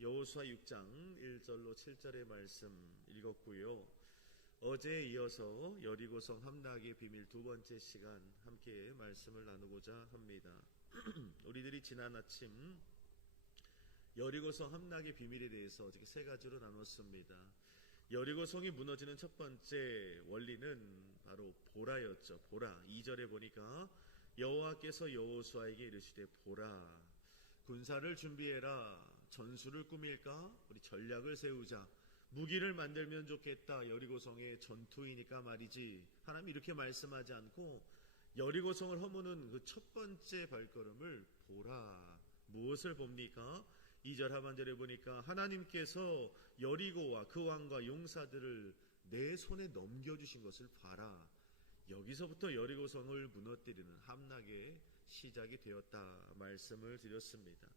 여호수아 6장 1절로 7절의 말씀 읽었고요. 어제에 이어서 여리고성 함락의 비밀 두 번째 시간 함께 말씀을 나누고자 합니다. 우리들이 지난 아침 여리고성 함락의 비밀에 대해서 어저께 세 가지로 나눴습니다. 여리고성이 무너지는 첫 번째 원리는 바로 보라였죠. 보라. 2절에 보니까 여호와께서 여호수아에게 이르시되 보라, 군사를 준비해라. 전술을 꾸밀까? 우리 전략을 세우자. 무기를 만들면 좋겠다. 여리고성의 전투이니까 말이지. 하나님 이렇게 말씀하지 않고 여리고성을 허무는 그 첫 번째 발걸음을 보라. 무엇을 봅니까? 2절 하반절에 보니까 하나님께서 여리고와 그 왕과 용사들을 내 손에 넘겨주신 것을 봐라. 여기서부터 여리고성을 무너뜨리는 함락의 시작이 되었다 말씀을 드렸습니다.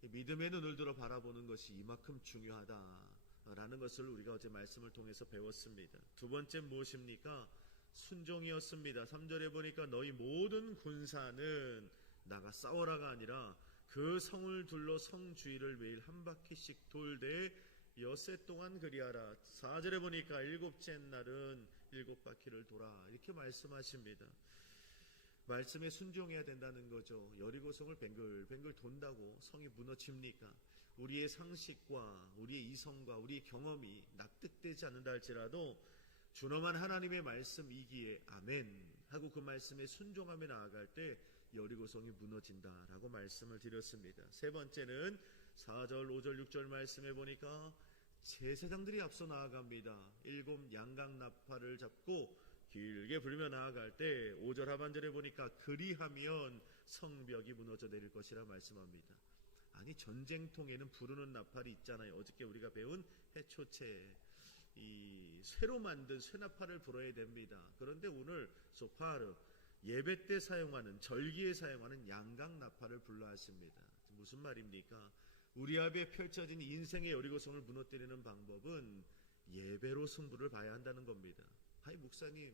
믿음의 눈을 들어 바라보는 것이 이만큼 중요하다라는 것을 우리가 어제 말씀을 통해서 배웠습니다. 두 번째 무엇입니까? 순종이었습니다. 3절에 보니까 너희 모든 군사는 나가 싸워라가 아니라 그 성을 둘러 성 주위를 매일 한 바퀴씩 돌되 엿새 동안 그리하라. 4절에 보니까 일곱째 날은 일곱 바퀴를 돌아. 이렇게 말씀하십니다. 말씀에 순종해야 된다는 거죠. 여리고성을 뱅글뱅글 돈다고 성이 무너집니까? 우리의 상식과 우리의 이성과 우리의 경험이 납득되지 않는다 할지라도 준엄한 하나님의 말씀이기에 아멘 하고 그 말씀에 순종하며 나아갈 때 여리고성이 무너진다라고 말씀을 드렸습니다. 세 번째는 4절, 5절, 6절 말씀에 보니까 제사장들이 앞서 나아갑니다. 7 양강나팔을 잡고 길게 불며 나아갈 때 5절 하반절에 보니까 그리하면 성벽이 무너져 내릴 것이라 말씀합니다. 아니 전쟁통에는 부르는 나팔이 있잖아요. 어저께 우리가 배운 해초체, 이 쇠로 만든 쇠나팔을 불어야 됩니다. 그런데 오늘 소파르 예배 때 사용하는 절기에 사용하는 양강나팔을 불러 하십니다. 무슨 말입니까? 우리 앞에 펼쳐진 인생의 여리고성을 무너뜨리는 방법은 예배로 승부를 봐야 한다는 겁니다. 아이 목사님,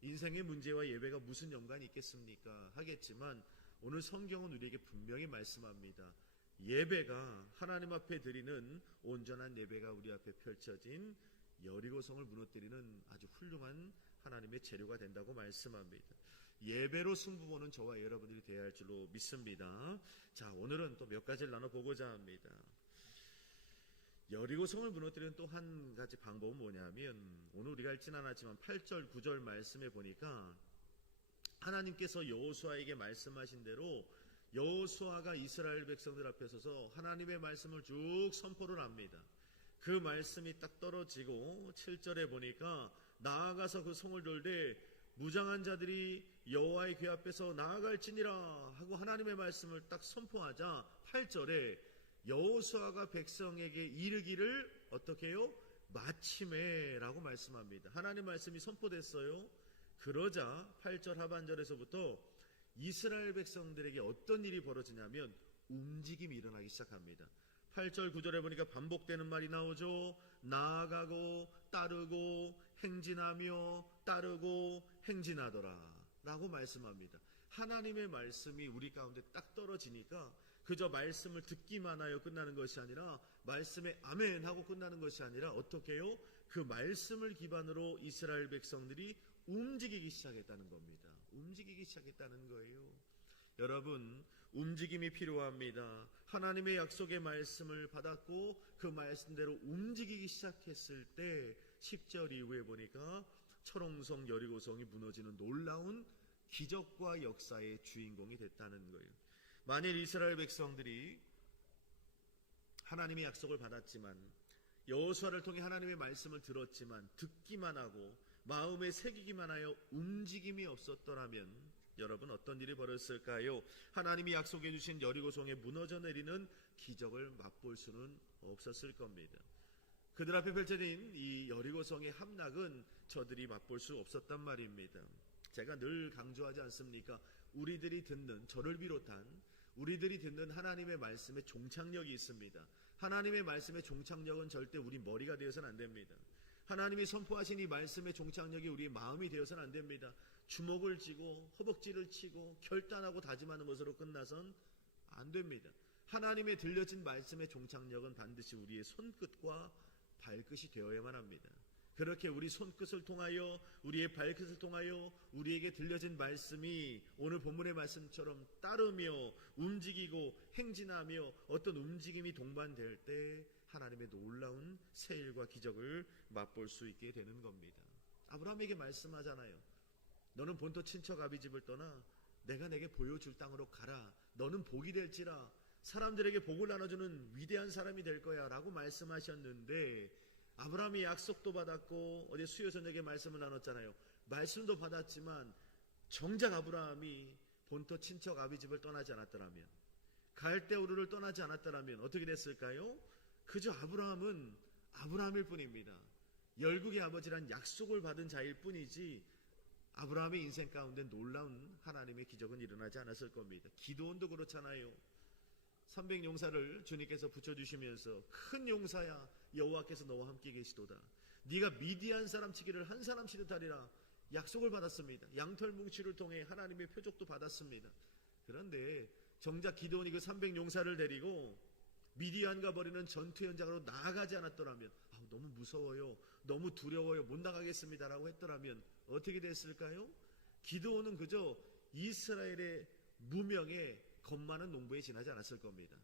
인생의 문제와 예배가 무슨 연관이 있겠습니까? 하겠지만 오늘 성경은 우리에게 분명히 말씀합니다. 예배가 하나님 앞에 드리는 온전한 예배가 우리 앞에 펼쳐진 여리고성을 무너뜨리는 아주 훌륭한 하나님의 재료가 된다고 말씀합니다. 예배로 승부보는 저와 여러분들이 되어야 할 줄로 믿습니다. 자, 오늘은 또 몇 가지를 나눠보고자 합니다. 여리고성을 무너뜨리는 또 한 가지 방법은 뭐냐면 오늘 우리가 읽진 않았지만 8절 9절 말씀에 보니까 하나님께서 여호수아에게 말씀하신 대로 여호수아가 이스라엘 백성들 앞에 서서 하나님의 말씀을 쭉 선포를 합니다. 그 말씀이 딱 떨어지고 7절에 보니까 나아가서 그 성을 돌되 무장한 자들이 여호와의 궤 앞에서 나아갈지니라 하고 하나님의 말씀을 딱 선포하자 8절에 여호수아가 백성에게 이르기를 어떻게 해요? 마침에 라고 말씀합니다. 하나님 말씀이 선포됐어요. 그러자 8절 하반절에서부터 이스라엘 백성들에게 어떤 일이 벌어지냐면 움직임이 일어나기 시작합니다. 8절 9절에 보니까 반복되는 말이 나오죠. 나아가고 따르고 행진하며 따르고 행진하더라 라고 말씀합니다. 하나님의 말씀이 우리 가운데 딱 떨어지니까 그저 말씀을 듣기만 하여 끝나는 것이 아니라 말씀에 아멘 하고 끝나는 것이 아니라 어떻게 해요? 그 말씀을 기반으로 이스라엘 백성들이 움직이기 시작했다는 겁니다. 움직이기 시작했다는 거예요. 여러분, 움직임이 필요합니다. 하나님의 약속의 말씀을 받았고 그 말씀대로 움직이기 시작했을 때 10절 이후에 보니까 철옹성 여리고성이 무너지는 놀라운 기적과 역사의 주인공이 됐다는 거예요. 만일 이스라엘 백성들이 하나님의 약속을 받았지만 여호수아를 통해 하나님의 말씀을 들었지만 듣기만 하고 마음에 새기기만 하여 움직임이 없었더라면 여러분 어떤 일이 벌었을까요? 하나님이 약속해 주신 여리고성에 무너져 내리는 기적을 맛볼 수는 없었을 겁니다. 그들 앞에 펼쳐진 이 여리고성의 함락은 저들이 맛볼 수 없었단 말입니다. 제가 늘 강조하지 않습니까? 우리들이 듣는, 저를 비롯한 우리들이 듣는 하나님의 말씀에 종착역이 있습니다. 하나님의 말씀의 종착역은 절대 우리 머리가 되어서는 안 됩니다. 하나님이 선포하신 이 말씀의 종착역이 우리의 마음이 되어서는 안 됩니다. 주먹을 쥐고 허벅지를 치고 결단하고 다짐하는 것으로 끝나선 안 됩니다. 하나님의 들려진 말씀의 종착역은 반드시 우리의 손끝과 발끝이 되어야만 합니다. 그렇게 우리 손끝을 통하여 우리의 발끝을 통하여 우리에게 들려진 말씀이 오늘 본문의 말씀처럼 따르며 움직이고 행진하며 어떤 움직임이 동반될 때 하나님의 놀라운 새일과 기적을 맛볼 수 있게 되는 겁니다. 아브라함에게 말씀하잖아요. 너는 본토 친척 아비 집을 떠나 내가 내게 보여줄 땅으로 가라. 너는 복이 될지라. 사람들에게 복을 나눠주는 위대한 사람이 될 거야 라고 말씀하셨는데, 아브라함이 약속도 받았고 어제 수요 저녁에 말씀을 나눴잖아요. 말씀도 받았지만 정작 아브라함이 본토 친척 아비 집을 떠나지 않았더라면, 갈대우르를 떠나지 않았더라면 어떻게 됐을까요? 그저 아브라함은 아브라함일 뿐입니다. 열국의 아버지란 약속을 받은 자일 뿐이지 아브라함의 인생 가운데 놀라운 하나님의 기적은 일어나지 않았을 겁니다. 기드온도 그렇잖아요. 300용사를 주님께서 붙여주시면서 큰 용사야 여호와께서 너와 함께 계시도다. 네가 미디안 사람 치기를 한 사람 치듯 하리라 약속을 받았습니다. 양털 뭉치를 통해 하나님의 표적도 받았습니다. 그런데 정작 기드온이 그 300용사를 데리고 미디안과 벌이는 전투 현장으로 나아가지 않았더라면, 너무 무서워요, 너무 두려워요, 못 나가겠습니다라고 했더라면 어떻게 됐을까요? 기드온은 그저 이스라엘의 무명의 겁 많은 농부에 지나지 않았을 겁니다.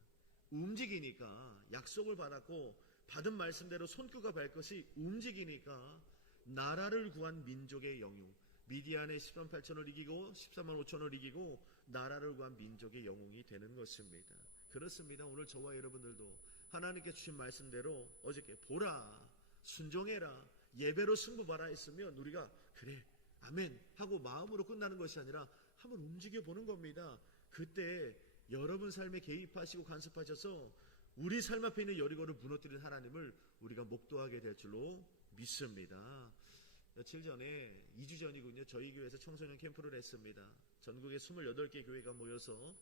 움직이니까, 약속을 받았고 받은 말씀대로 손끝과 발끝이 움직이니까 나라를 구한 민족의 영웅, 미디안의 13만 8천을 이기고 14만 5천을 이기고 나라를 구한 민족의 영웅이 되는 것입니다. 그렇습니다. 오늘 저와 여러분들도 하나님께 주신 말씀대로 어저께 보라, 순종해라, 예배로 승부봐라 했으면 우리가 그래, 아멘 하고 마음으로 끝나는 것이 아니라 한번 움직여 보는 겁니다. 그때 여러분 삶에 개입하시고 간섭하셔서 우리 삶 앞에 있는 여리고를 무너뜨린 하나님을 우리가 목도하게 될 줄로 믿습니다. 며칠 전에 2주 전이군요. 저희 교회에서 청소년 캠프를 했습니다. 전국의 28개 교회가 모여서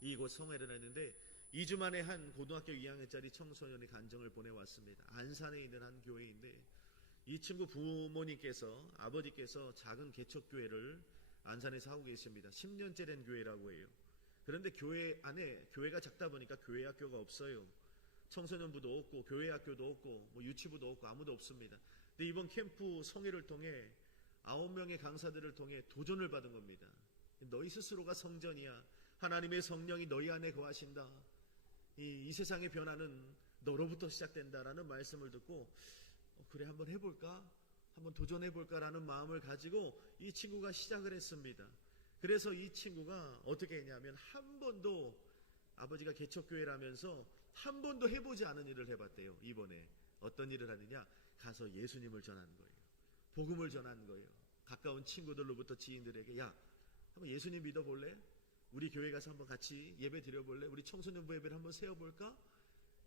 이곳 성회를 했는데 2주 만에 한 고등학교 2학년짜리 청소년의 간증을 보내왔습니다. 안산에 있는 한 교회인데, 이 친구 부모님께서, 아버지께서 작은 개척교회를 안산에서 하고 계십니다. 10년째 된 교회라고 해요. 그런데 교회 안에, 교회가 작다 보니까 교회 학교가 없어요. 청소년부도 없고 교회 학교도 없고 유치부도 없고 아무도 없습니다. 근데 이번 캠프 성회를 통해 9명의 강사들을 통해 도전을 받은 겁니다. 너희 스스로가 성전이야. 하나님의 성령이 너희 안에 거하신다. 이 세상의 변화는 너로부터 시작된다라는 말씀을 듣고 그래, 한번 해볼까? 한번 도전해볼까라는 마음을 가지고 이 친구가 시작을 했습니다. 그래서 이 친구가 어떻게 했냐면, 한 번도, 아버지가 개척교회라면서 한 번도 해보지 않은 일을 해봤대요. 이번에 어떤 일을 하느냐, 가서 예수님을 전하는 거예요. 복음을 전하는 거예요. 가까운 친구들로부터 지인들에게, 야, 한번 예수님 믿어볼래? 우리 교회 가서 한번 같이 예배 드려볼래? 우리 청소년부 예배를 한번 세워볼까?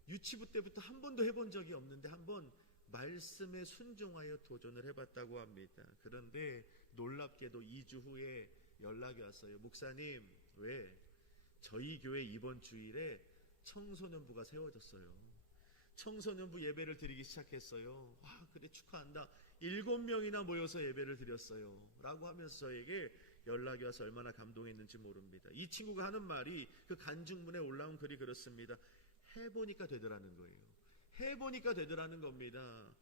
유치부 때부터 한 번도 해본 적이 없는데 한번 말씀에 순종하여 도전을 해봤다고 합니다. 그런데 놀랍게도 2주 후에 연락이 왔어요. 목사님, 왜? 저희 교회 이번 주일에 청소년부가 세워졌어요. 청소년부 예배를 드리기 시작했어요. 와, 그래, 축하한다. 7명이나 모여서 예배를 드렸어요 라고 하면서 저에게 연락이 와서 얼마나 감동했는지 모릅니다. 이 친구가 하는 말이, 그 간증문에 올라온 글이 그렇습니다. 해보니까 되더라는 거예요. 해보니까 되더라는 겁니다.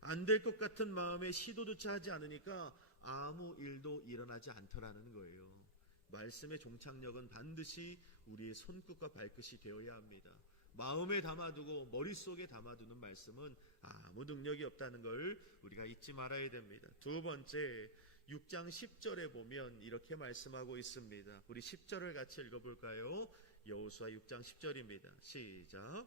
안 될 것 같은 마음에 시도조차 하지 않으니까 아무 일도 일어나지 않더라는 거예요. 말씀의 종착역은 반드시 우리의 손끝과 발끝이 되어야 합니다. 마음에 담아두고 머릿속에 담아두는 말씀은 아무 능력이 없다는 걸 우리가 잊지 말아야 됩니다. 두 번째, 6장 10절에 보면 이렇게 말씀하고 있습니다. 우리 10절을 같이 읽어볼까요? 여호수아 6장 10절입니다. 시작.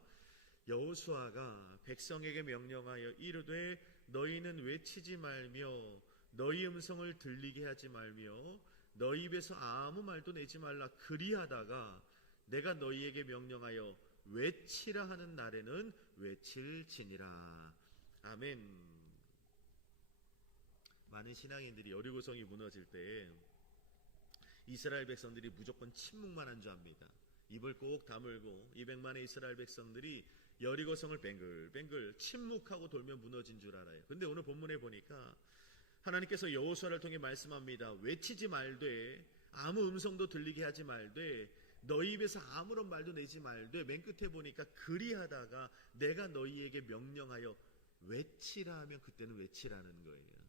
여호수아가 백성에게 명령하여 이르되 너희는 외치지 말며 너희 음성을 들리게 하지 말며 너희 입에서 아무 말도 내지 말라. 그리하다가 내가 너희에게 명령하여 외치라 하는 날에는 외칠지니라. 아멘. 많은 신앙인들이 여리고성이 무너질 때 이스라엘 백성들이 무조건 침묵만 한 줄 압니다. 입을 꼭 다물고 200만의 이스라엘 백성들이 여리고성을 뱅글뱅글 침묵하고 돌며 무너진 줄 알아요. 근데 오늘 본문에 보니까 하나님께서 여호수아를 통해 말씀합니다. 외치지 말되, 아무 음성도 들리게 하지 말되 너희 입에서 아무런 말도 내지 말되 맨 끝에 보니까 그리하다가 내가 너희에게 명령하여 외치라 하면 그때는 외치라는 거예요.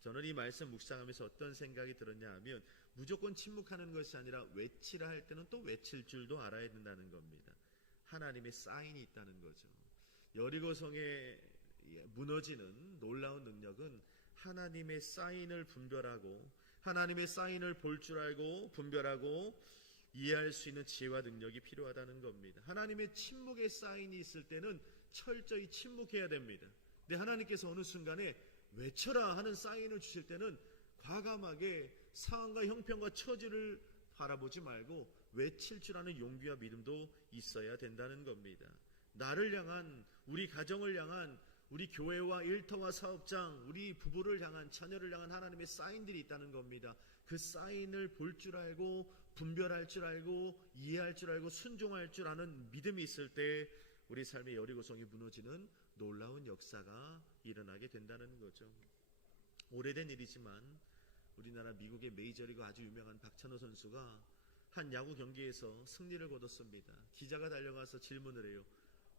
저는 이 말씀 묵상하면서 어떤 생각이 들었냐 하면 무조건 침묵하는 것이 아니라 외치라 할 때는 또 외칠 줄도 알아야 된다는 겁니다. 하나님의 사인이 있다는 거죠. 여리고성에 무너지는 놀라운 능력은 하나님의 사인을 분별하고 하나님의 사인을 볼 줄 알고 분별하고 이해할 수 있는 지혜와 능력이 필요하다는 겁니다. 하나님의 침묵의 사인이 있을 때는 철저히 침묵해야 됩니다. 근데 하나님께서 어느 순간에 외쳐라 하는 사인을 주실 때는 과감하게 상황과 형편과 처지를 바라보지 말고 외칠 줄 아는 용기와 믿음도 있어야 된다는 겁니다. 나를 향한, 우리 가정을 향한, 우리 교회와 일터와 사업장, 우리 부부를 향한, 자녀를 향한 하나님의 사인들이 있다는 겁니다. 그 사인을 볼 줄 알고 분별할 줄 알고 이해할 줄 알고 순종할 줄 아는 믿음이 있을 때 우리 삶의 여리고성이 무너지는 놀라운 역사가 일어나게 된다는 거죠. 오래된 일이지만 우리나라 미국의 메이저리그 아주 유명한 박찬호 선수가 한 야구 경기에서 승리를 거뒀습니다. 기자가 달려가서 질문을 해요.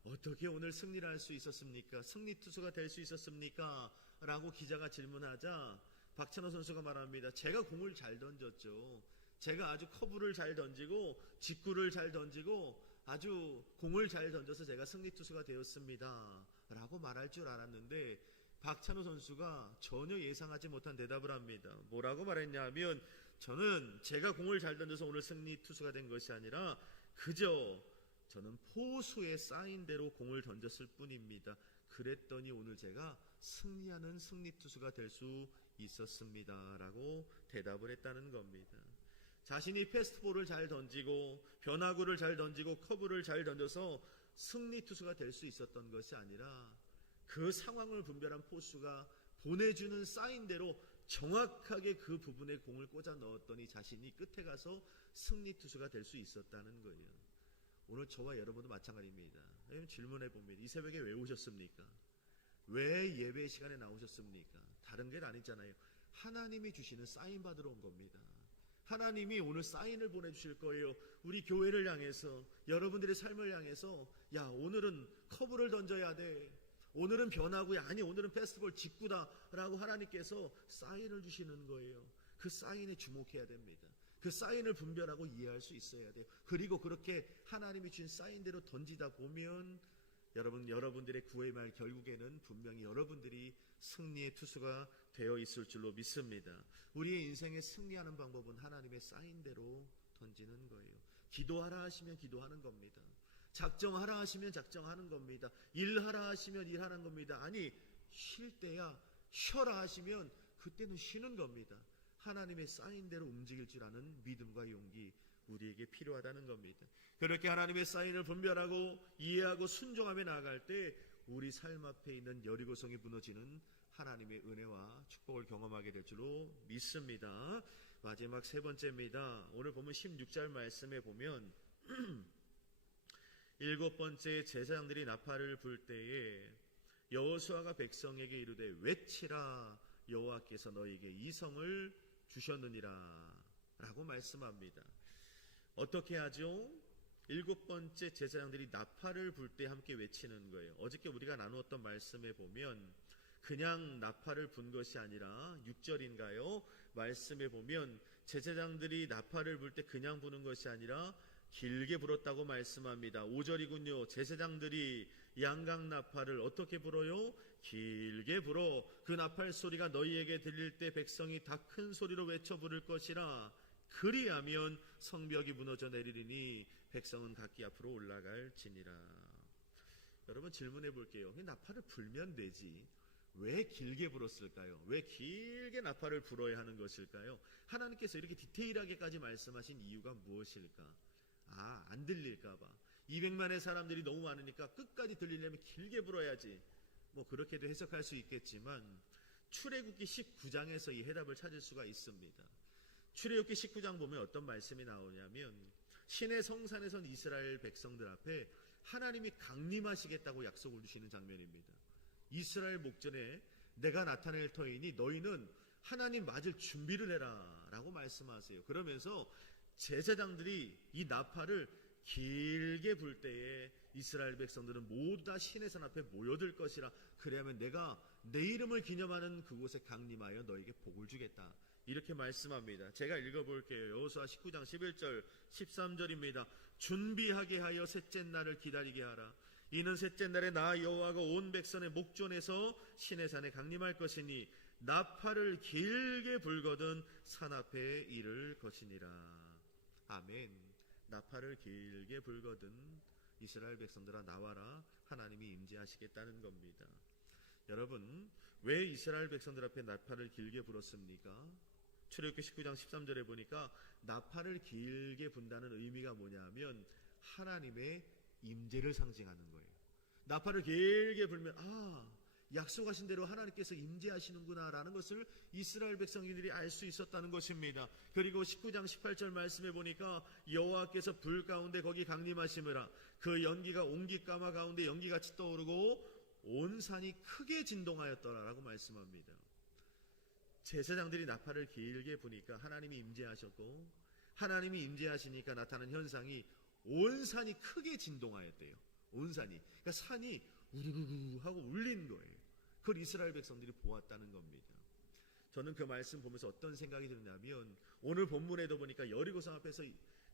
어떻게 오늘 승리를 할 수 있었습니까? 승리 투수가 될 수 있었습니까? 라고 기자가 질문하자 박찬호 선수가 말합니다. 제가 공을 잘 던졌죠. 제가 아주 커브를 잘 던지고 직구를 잘 던지고 아주 공을 잘 던져서 제가 승리 투수가 되었습니다. 라고 말할 줄 알았는데 박찬호 선수가 전혀 예상하지 못한 대답을 합니다. 뭐라고 말했냐 하면 저는 제가 공을 잘 던져서 오늘 승리 투수가 된 것이 아니라 그저 저는 포수의 사인대로 공을 던졌을 뿐입니다. 그랬더니 오늘 제가 승리하는 승리 투수가 될 수 있었습니다. 라고 대답을 했다는 겁니다. 자신이 패스트볼을 잘 던지고 변화구를 잘 던지고 커브를 잘 던져서 승리 투수가 될 수 있었던 것이 아니라 그 상황을 분별한 포수가 보내주는 사인대로 정확하게 그 부분에 공을 꽂아 넣었더니 자신이 끝에 가서 승리 투수가 될 수 있었다는 거예요. 오늘 저와 여러분도 마찬가지입니다. 질문해 봅니다. 이 새벽에 왜 오셨습니까? 왜 예배 시간에 나오셨습니까? 다른 게 아니잖아요. 하나님이 주시는 사인 받으러 온 겁니다. 하나님이 오늘 사인을 보내주실 거예요. 우리 교회를 향해서, 여러분들의 삶을 향해서, 야, 오늘은 커브를 던져야 돼. 오늘은 변화구야. 아니, 오늘은 패스트볼 직구다. 라고 하나님께서 사인을 주시는 거예요. 그 사인에 주목해야 됩니다. 그 사인을 분별하고 이해할 수 있어야 돼요. 그리고 그렇게 하나님이 주신 사인대로 던지다 보면 여러분들의 구의 말 결국에는 분명히 여러분들이 승리의 투수가 되어 있을 줄로 믿습니다. 우리의 인생에 승리하는 방법은 하나님의 사인대로 던지는 거예요. 기도하라 하시면 기도하는 겁니다. 작정하라 하시면 작정하는 겁니다. 일하라 하시면 일하는 겁니다. 아니, 쉴 때야 쉬어라 하시면 그때는 쉬는 겁니다. 하나님의 사인대로 움직일 줄 아는 믿음과 용기 우리에게 필요하다는 겁니다. 그렇게 하나님의 사인을 분별하고 이해하고 순종하며 나아갈 때 우리 삶 앞에 있는 여리고성이 무너지는 하나님의 은혜와 축복을 경험하게 될 줄로 믿습니다. 마지막 세 번째입니다. 오늘 보면 16절 말씀에 보면 일곱 번째 제사장들이 나팔을 불 때에 여호수아가 백성에게 이르되 외치라 여호와께서 너희에게 이 성을 주셨느니라 라고 말씀합니다. 어떻게 하죠? 일곱 번째 제사장들이 나팔을 불 때 함께 외치는 거예요. 어저께 우리가 나누었던 말씀에 보면 그냥 나팔을 분 것이 아니라 6절인가요? 말씀에 보면 제사장들이 나팔을 불 때 그냥 부는 것이 아니라 길게 불었다고 말씀합니다. 5절이군요. 제사장들이 양강나팔을 어떻게 불어요? 길게 불어. 그 나팔 소리가 너희에게 들릴 때 백성이 다 큰 소리로 외쳐 부를 것이라. 그리하면 성벽이 무너져 내리리니 백성은 각기 앞으로 올라갈지니라. 여러분 질문해 볼게요. 나팔을 불면 되지 왜 길게 불었을까요? 왜 길게 나팔을 불어야 하는 것일까요? 하나님께서 이렇게 디테일하게까지 말씀하신 이유가 무엇일까? 안 들릴까봐. 200만의 사람들이 너무 많으니까 끝까지 들리려면 길게 불어야지. 뭐 그렇게도 해석할 수 있겠지만 출애굽기 19장에서 이 해답을 찾을 수가 있습니다. 출애굽기 19장 보면 어떤 말씀이 나오냐면 신의 성산에선 이스라엘 백성들 앞에 하나님이 강림하시겠다고 약속을 주시는 장면입니다. 이스라엘 목전에 내가 나타낼 터이니 너희는 하나님 맞을 준비를 해라 라고 말씀하세요. 그러면서 제사장들이 이 나팔을 길게 불 때에 이스라엘 백성들은 모두 다 신의 산 앞에 모여들 것이라. 그래야면 내가 내 이름을 기념하는 그곳에 강림하여 너에게 복을 주겠다. 이렇게 말씀합니다. 제가 읽어볼게요. 여호수아 19장 11절 13절입니다. 준비하게 하여 셋째 날을 기다리게 하라. 이는 셋째 날에 나 여호와가 온 백성의 목전에서 신의 산에 강림할 것이니 나팔을 길게 불거든 산 앞에 이를 것이니라. 아멘. 나팔을 길게 불거든 이스라엘 백성들아 나와라. 하나님이 임재하시겠다는 겁니다. 여러분, 왜 이스라엘 백성들 앞에 나팔을 길게 불었습니까? 출애굽기 19장 13절에 보니까 나팔을 길게 분다는 의미가 뭐냐면 하나님의 임재를 상징하는 거예요. 나팔을 길게 불면 약속하신 대로 하나님께서 임재하시는구나 라는 것을 이스라엘 백성들이 알 수 있었다는 것입니다. 그리고 19장 18절 말씀에 보니까 여호와께서 불 가운데 거기 강림하심이라. 그 연기가 옹기까마 가운데 연기같이 떠오르고 온 산이 크게 진동하였더라라고 말씀합니다. 제사장들이 나팔을 길게 부니까 하나님이 임재하셨고, 하나님이 임재하시니까 나타난 현상이 온 산이 크게 진동하였대요. 온 산이, 그러니까 산이 우르르르 하고 울린 거예요. 그걸 이스라엘 백성들이 보았다는 겁니다. 저는 그 말씀 보면서 어떤 생각이 드냐면, 오늘 본문에도 보니까 여리고성 앞에서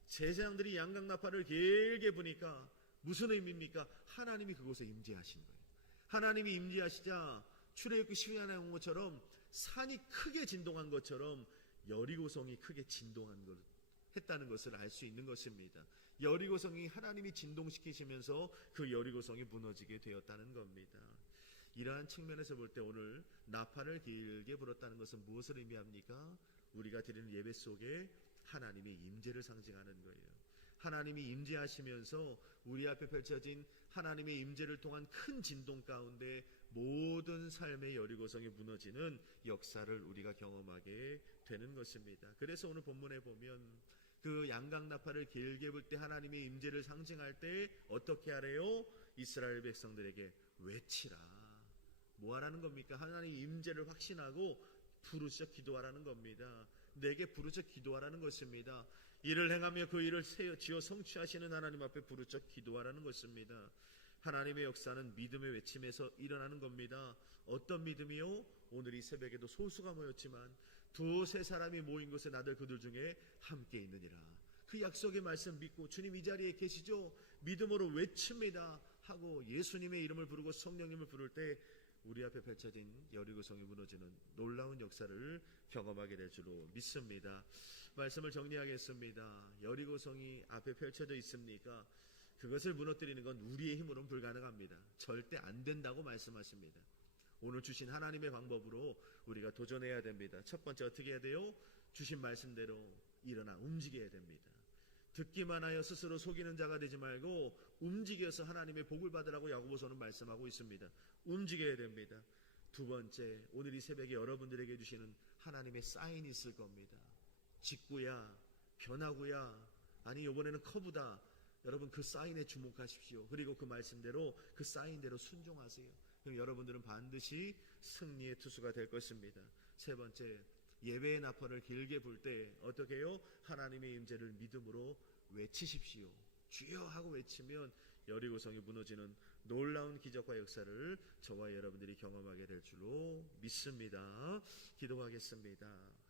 제사장들이 양강나팔을 길게 부니까 무슨 의미입니까? 하나님이 그곳에 임재하신 거예요. 하나님이 임재하시자 출애굽기 12장에 나온 것처럼 산이 크게 진동한 것처럼 여리고성이 크게 했다는 것을 알 수 있는 것입니다. 여리고성이 하나님이 진동시키시면서 그 여리고성이 무너지게 되었다는 겁니다. 이러한 측면에서 볼 때 오늘 나팔을 길게 불었다는 것은 무엇을 의미합니까? 우리가 드리는 예배 속에 하나님의 임재를 상징하는 거예요. 하나님이 임재하시면서 우리 앞에 펼쳐진 하나님의 임재를 통한 큰 진동 가운데 모든 삶의 여리고성이 무너지는 역사를 우리가 경험하게 되는 것입니다. 그래서 오늘 본문에 보면 그 양강나팔을 길게 불 때 하나님의 임재를 상징할 때 어떻게 하래요? 이스라엘 백성들에게 외치라. 뭐 하라는 겁니까? 하나님의 임재를 확신하고 부르짖어 기도하라는 겁니다. 내게 부르짖어 기도하라는 것입니다. 이를 행하며 그 일을 지어 성취하시는 하나님 앞에 부르짖어 기도하라는 것입니다. 하나님의 역사는 믿음의 외침에서 일어나는 겁니다. 어떤 믿음이요? 오늘 이 새벽에도 소수가 모였지만 두세 사람이 모인 곳에 나들 그들 중에 함께 있느니라. 그 약속의 말씀 믿고 주님 이 자리에 계시죠? 믿음으로 외칩니다 하고 예수님의 이름을 부르고 성령님을 부를 때 우리 앞에 펼쳐진 여리고성이 무너지는 놀라운 역사를 경험하게 될 줄로 믿습니다. 말씀을 정리하겠습니다. 여리고성이 앞에 펼쳐져 있습니까? 그것을 무너뜨리는 건 우리의 힘으로는 불가능합니다. 절대 안 된다고 말씀하십니다. 오늘 주신 하나님의 방법으로 우리가 도전해야 됩니다. 첫 번째 어떻게 해야 돼요? 주신 말씀대로 일어나 움직여야 됩니다. 듣기만 하여 스스로 속이는 자가 되지 말고 움직여서 하나님의 복을 받으라고 야고보서는 말씀하고 있습니다. 움직여야 됩니다. 두 번째, 오늘 이 새벽에 여러분들에게 주시는 하나님의 사인이 있을 겁니다. 직구야, 변화구야, 아니 이번에는 커브다. 여러분 그 사인에 주목하십시오. 그리고 그 말씀대로 그 사인대로 순종하세요. 그럼 여러분들은 반드시 승리의 투수가 될 것입니다. 세 번째, 예배의 나팔을 길게 불 때 어떻게 해요? 하나님의 임재를 믿음으로 외치십시오. 주여 하고 외치면 여리고성이 무너지는 놀라운 기적과 역사를 저와 여러분들이 경험하게 될 줄로 믿습니다. 기도하겠습니다.